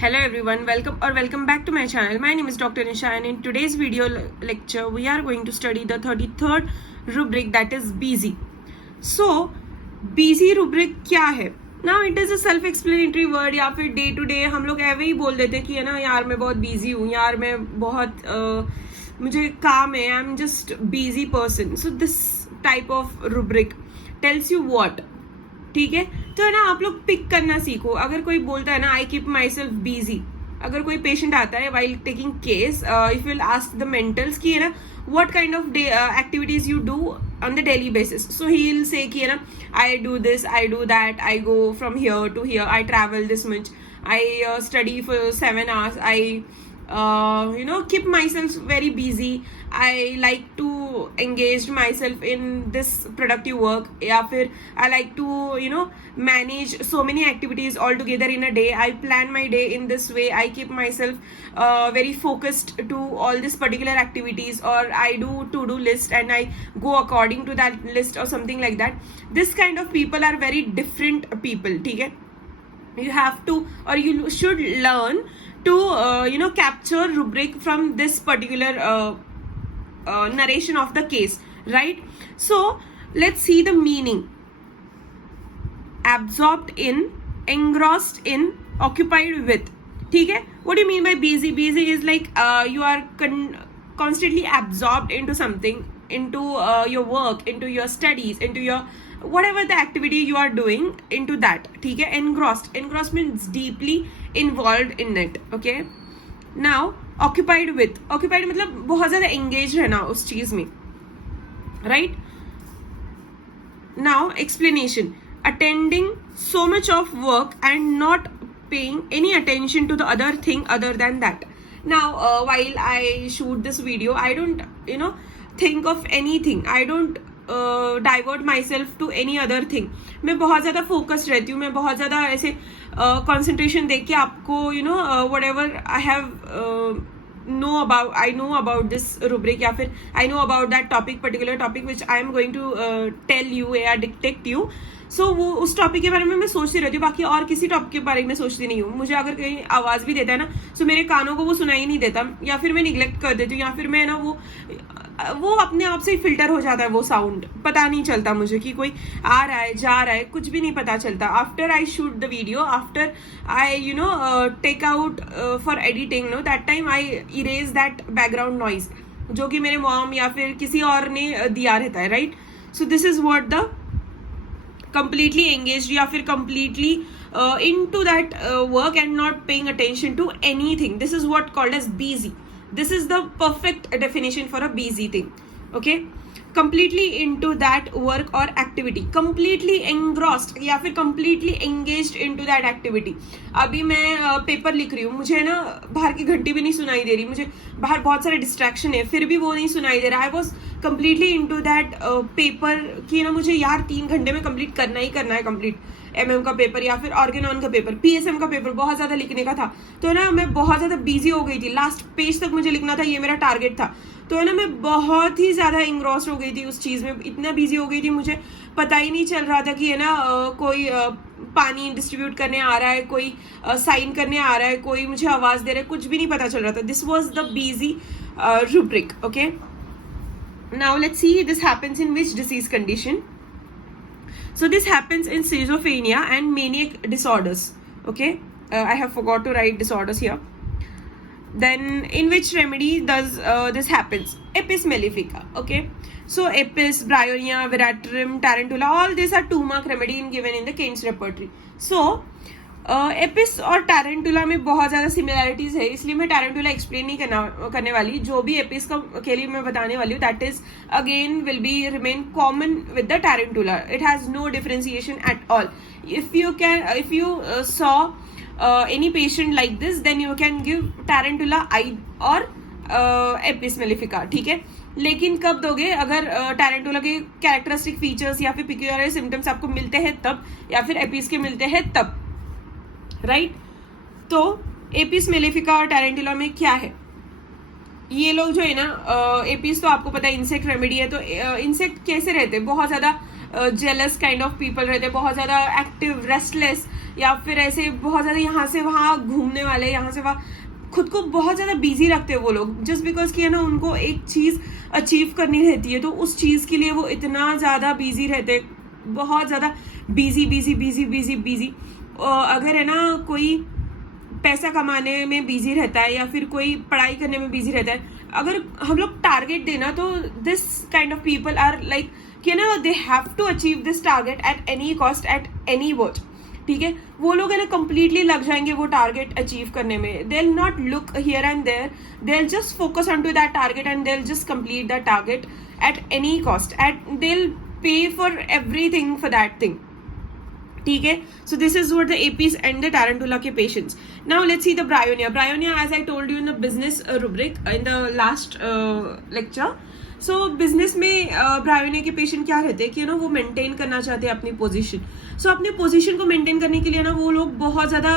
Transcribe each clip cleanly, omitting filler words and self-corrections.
Hello everyone, welcome back to my channel. My name is Dr. Nisha and in today's video lecture we are going to study the 33rd rubric, that is busy. So busy rubric क्या है? Now it is a self explanatory word या फिर day to day हम लोग ऐसे ही बोल देते हैं कि है ना यार मैं बहुत busy हूँ, यार मैं बहुत मुझे काम है, I'm just busy person. So this type of rubric tells you what? ठीक है, तो है ना आप लोग पिक करना सीखो. अगर कोई बोलता है ना I keep myself busy, अगर कोई पेशेंट आता है while taking case, if will ask the mentals की है ना what kind of activities you do on the daily basis, so he'll say कि है ना I do this, I do that, I go from here to here, I travel this much, I study for 7 hours, I keep myself very busy, I like to engage myself in this productive work, या फिर I like to manage so many activities all together in a day, I plan my day in this way, I keep myself very focused to all these particular activities, or I do to-do list and I go according to that list or something like that. This kind of people are very different people. ठीक है, you have to or you should learn to capture rubric from this particular narration of the case, right? So let's see the meaning. Absorbed in, engrossed in, occupied with. ठीक है, what do you mean by busy? Busy is like you are constantly absorbed into something, into your work, into your studies, into your whatever the activity you are doing, into that. ठीक है, engrossed means deeply involved in it. Okay, now occupied with मतलब बहुत ज़्यादा engaged रहना उस चीज़ में, right? Now explanation. Attending so much of work and not paying any attention to the other thing other than that. Now while I shoot this video, I don't think of anything, I don't divert myself to any other thing. मैं बहुत ज़्यादा focused रहती हूँ, मैं बहुत ज़्यादा ऐसे concentration देख के आपको whatever I have I know about this rubric, या फिर I know about that particular topic which I am going to tell you या dictate you. So वो उस टॉपिक के बारे में मैं सोचती रहती हूँ, बाकी और किसी टॉपिक के बारे में सोचती नहीं हूँ. मुझे अगर कहीं आवाज़ भी देता है ना, so मेरे कानों को वो सुनाई नहीं देता, या फिर मैं निगलेक्ट कर देती हूँ, या फिर मैं ना वो अपने आप से फिल्टर हो जाता है वो साउंड, पता नहीं चलता मुझे कि कोई आ रहा है जा रहा है, कुछ भी नहीं पता चलता. After I shoot the video, after I take out for editing, that time I erase that background noise जो कि मेरे मॉम या फिर किसी और ने दिया रहता है, right? So this is what the completely engaged या फिर completely into that work and not paying attention to anything. This is what called as busy. This is the perfect definition for a busy thing. Okay, completely into that work or activity, completely engrossed या फिर completely engaged into that activity. अभी मैं paper लिख रही हूँ, मुझे ना बाहर की घंटी भी नहीं सुनाई दे रही, मुझे बाहर बहुत सारे डिस्ट्रैक्शन है, फिर भी वो नहीं सुनाई दे रहा. I was completely into that paper कि ना मुझे यार 3 घंटे में कंप्लीट करना ही करना है, कंप्लीट MM का पेपर या फिर ऑर्गेनॉन का पेपर, PSM का पेपर बहुत ज़्यादा लिखने का था. तो ना मैं बहुत ज़्यादा बिजी हो गई थी, लास्ट पेज तक मुझे लिखना था, ये मेरा टारगेट था. तो है ना मैं बहुत ही ज़्यादा इंग्रॉस्ड हो गई थी उस चीज़ में, इतना बिजी हो गई थी मुझे पता ही नहीं चल रहा था कि है ना कोई पानी डिस्ट्रीब्यूट करने आ रहा है, कोई साइन करने आ रहा है, कोई मुझे आवाज़ दे रहा है, कुछ भी नहीं पता चल रहा था. This was the busy rubric. Okay, now let's see this happens in which disease condition. So this happens in schizophrenia and maniac disorders. Okay, I have forgot to write disorders here. Then in which remedy does this happens? Apis mellifica. Okay, so apis, bryonia, veratrum, tarantula, all these are 2-mark remedy given in the Keynes repertory. So Apis और टैरेंटुला में बहुत ज़्यादा similarities है, इसलिए मैं टैरेंटुला explain नहीं करने वाली. जो भी एपिस के लिए मैं बताने वाली हूँ that is again will be remain common with the tarantula. It has no differentiation at all. If you saw any patient like this then you can give tarantula I और एपिस मेलिफिका. ठीक है, लेकिन कब दोगे? अगर टैरेंटुला के characteristic features या फिर पिक्यूलियर सिम्टम्स आपको मिलते हैं तब, या फिर एपिस के मिलते हैं तब, राइट? तो एपिस मेलिफिका और टैरेंटुला में क्या है? ये लोग जो है ना एपिस तो आपको पता है इंसेक्ट रेमेडी है. तो इंसेक्ट कैसे रहते हैं? बहुत ज़्यादा जेलस काइंड ऑफ पीपल रहते हैं, बहुत ज़्यादा एक्टिव, रेस्टलेस, या फिर ऐसे बहुत ज़्यादा यहाँ से वहाँ घूमने वाले, यहाँ से वहाँ खुद को बहुत ज़्यादा बिजी रखते हैं वो लोग, जस्ट बिकॉज कि है ना उनको एक चीज़ अचीव करनी रहती है, तो उस चीज़ के लिए वो इतना ज़्यादा बिजी रहते हैं, बहुत ज़्यादा busy busy busy busy busy. अगर है ना कोई पैसा कमाने में बिजी रहता है या फिर कोई पढ़ाई करने में बिजी रहता है, अगर हम लोग टारगेट देना तो this kind of people are like कि ना they have to achieve this target at any cost, at any worth, ठीक है। वो लोग है ना कंप्लीटली लग जाएंगे वो टारगेट अचीव करने में, they will not look here and there, they will just focus on to that target and they will just complete that target at any cost, at they will pay for everything for that thing, ठीक है। So this is what the APs and the Tarantula के patients. Now let's see the Bryonia. Bryonia, as I told you in the business rubric in the last lecture. So business में Bryonia के patient क्या रहते हैं कि ना वो maintain करना चाहते हैं अपनी position. So अपनी position को maintain करने के लिए ना वो लोग बहुत ज़्यादा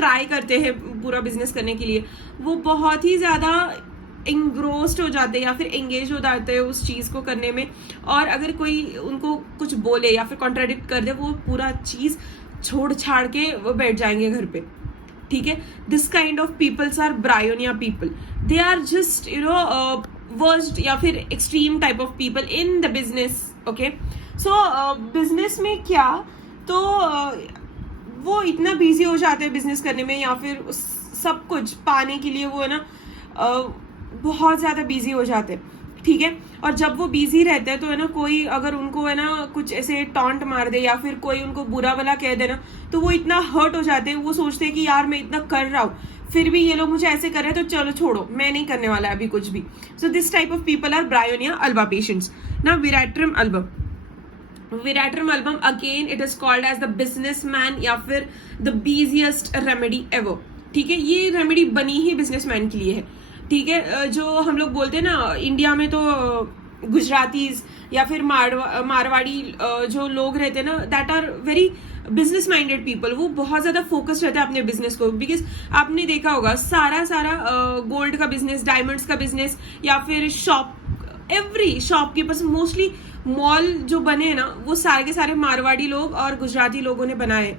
try करते हैं पूरा business करने के लिए, वो बहुत ही ज़्यादा इंग्रोस्ड हो जाते हैं या फिर एंगेज हो जाते हैं उस चीज़ को करने में, और अगर कोई उनको कुछ बोले या फिर कॉन्ट्राडिक्ट कर दे, वो पूरा चीज़ छोड़ छाड़ के वो बैठ जाएंगे घर पे, ठीक है। This kind of peoples are ब्रायोनिया people, they are just worst या फिर extreme type of people in the business, okay. So business में क्या, तो वो इतना बिजी हो जाते हैं बिजनेस करने में या फिर सब कुछ पाने के लिए, वो है ना बहुत ज़्यादा बिजी हो जाते हैं, ठीक है। और जब वो बिजी रहते हैं तो है ना कोई अगर उनको है ना कुछ ऐसे टॉन्ट मार दे या फिर कोई उनको बुरा भला कह दे ना, तो वो इतना हर्ट हो जाते हैं, वो सोचते हैं कि यार मैं इतना कर रहा हूँ फिर भी ये लोग मुझे ऐसे कर रहे हैं, तो चलो छोड़ो, मैं नहीं करने वाला अभी कुछ भी। So this type of people are bryonia alba patients. Now veratrum album, veratrum album again it is called as the businessman या फिर द बिजिएस्ट रेमेडी एवर, ठीक है। ये रेमेडी बनी ही बिजनेसमैन के लिए है, ठीक है। जो हम लोग बोलते हैं ना इंडिया में, तो गुजरातीज या फिर मारवाड़ी जो लोग रहते हैं ना, that are very business minded people, वो बहुत ज्यादा फोकस्ड रहते हैं अपने बिजनेस को, बिकॉज आपने देखा होगा सारा गोल्ड का बिजनेस, डायमंड्स का बिजनेस, या फिर एवरी शॉप के पास मोस्टली मॉल जो बने हैं ना, वो सारे के सारे मारवाड़ी लोग और गुजराती लोगों ने बनाए।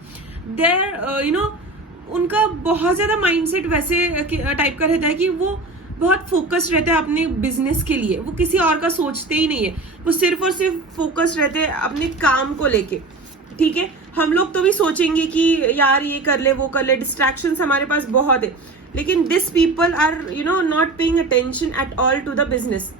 देयर उनका बहुत ज्यादा माइंडसेट वैसे टाइप का रहता है कि वो बहुत फोकस्ड रहते हैं अपने बिजनेस के लिए, वो किसी और का सोचते ही नहीं है, वो सिर्फ और सिर्फ फोकस्ड रहते हैं अपने काम को लेके, ठीक है। हम लोग तो भी सोचेंगे कि यार ये कर ले वो कर ले, डिस्ट्रैक्शंस हमारे पास बहुत है, लेकिन this people are not paying attention at all to the business,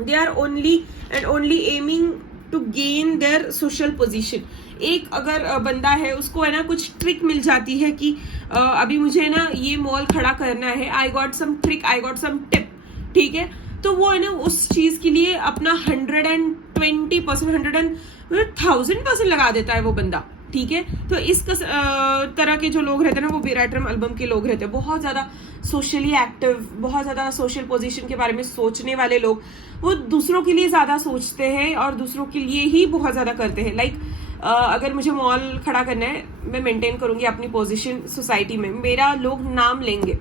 they are only and only aiming to gain their social position. एक अगर बंदा है, उसको है ना कुछ ट्रिक मिल जाती है कि अभी मुझे है ना ये मॉल खड़ा करना है, I got some trick, I got some tip, ठीक है, तो वो है ना उस चीज के लिए अपना 120%, 1000% लगा देता है वो बंदा, ठीक है। तो इस तरह के जो लोग रहते हैं ना, वो विराट्रम अल्बम के लोग रहते हैं, बहुत ज्यादा सोशली एक्टिव, बहुत ज्यादा सोशल पोजीशन के बारे में सोचने वाले लोग, वो दूसरों के लिए ज्यादा सोचते हैं और दूसरों के लिए ही बहुत ज्यादा करते हैं। लाइक अगर मुझे मॉल खड़ा करना है, मैं मेंटेन करूंगी अपनी पोजीशन सोसाइटी में, मेरा लोग नाम लेंगे,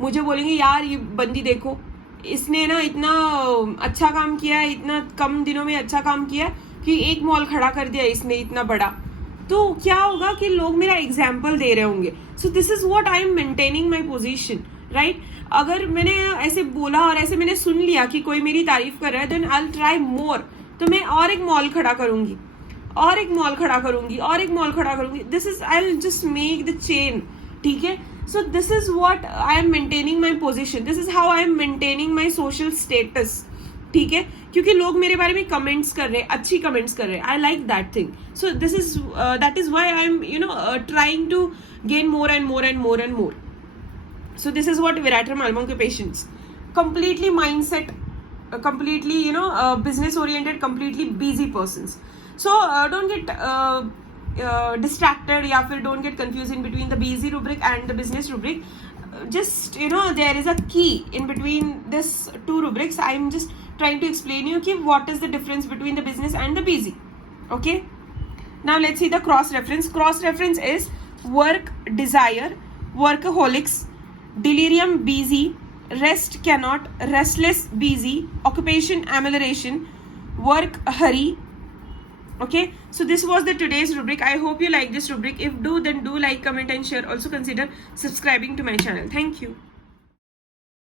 मुझे बोलेंगे यार ये बंदी देखो, इसने ना इतना अच्छा काम किया है, इतना कम दिनों में अच्छा काम किया कि एक मॉल खड़ा कर दिया इसने इतना बड़ा, तो क्या होगा कि लोग मेरा एग्जाम्पल दे रहे होंगे। सो this is what I am maintaining my position, right. अगर मैंने ऐसे बोला और ऐसे मैंने सुन लिया कि कोई मेरी तारीफ कर रहा है, then I will try more, तो मैं और एक मॉल खड़ा करूंगी और एक मॉल खड़ा करूंगी और एक मॉल खड़ा करूंगी, this is I will just make the chain, ठीक है। सो this is what I am maintaining my position, this is how I am maintaining my social status, ठीक है, क्योंकि लोग मेरे बारे में कमेंट्स कर रहे हैं, अच्छी कमेंट्स कर रहे हैं, I like that thing. So this is that is why I am trying to gain more and more and more and more. So this is what Viratram album के patients, completely mindset, completely business oriented, completely busy persons. So don't get distracted या फिर don't get confused in between the busy rubric and the business rubric. Just there is a key in between this two rubrics. I'm just trying to explain you what is the difference between the business and the busy. Okay. Now let's see the cross reference. Cross reference is work desire, workaholics, delirium busy, rest cannot, restless busy, occupation amelioration, work hurry, Okay, so this was the today's rubric. I hope you like this rubric. If do, then do like, comment and share. Also consider subscribing to my channel. Thank you.